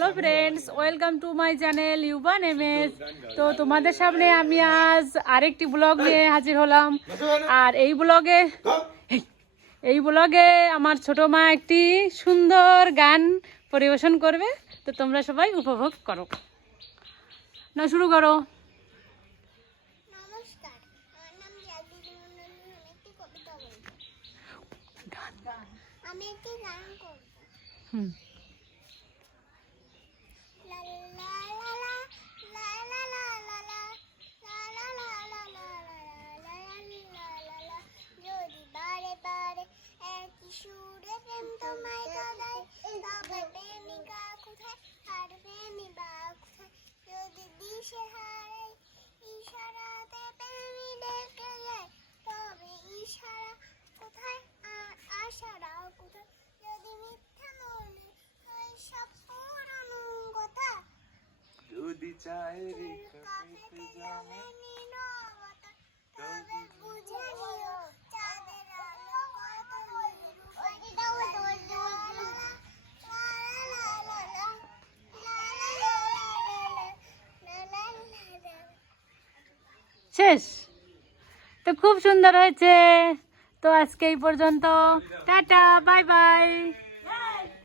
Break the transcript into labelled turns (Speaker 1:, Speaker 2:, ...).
Speaker 1: Hello friends welcome to my channel ইউবান MS তো তোমাদের সামনে আমি আজ আরেকটি ব্লগ নিয়ে হাজির হলাম। আর এই ব্লগে এই, ব্লগে আমার ছোট মা একটি সুন্দর গান পরিবেশন করবে। তো তোমরা সবাই উপভোগ করো। না শুরু করো।
Speaker 2: আমি একটি গান করব।
Speaker 1: হুম।
Speaker 2: যদি
Speaker 1: শেষ। তো খুব সুন্দর হয়েছে। তো আজকে এই পর্যন্ত। Tata bye bye.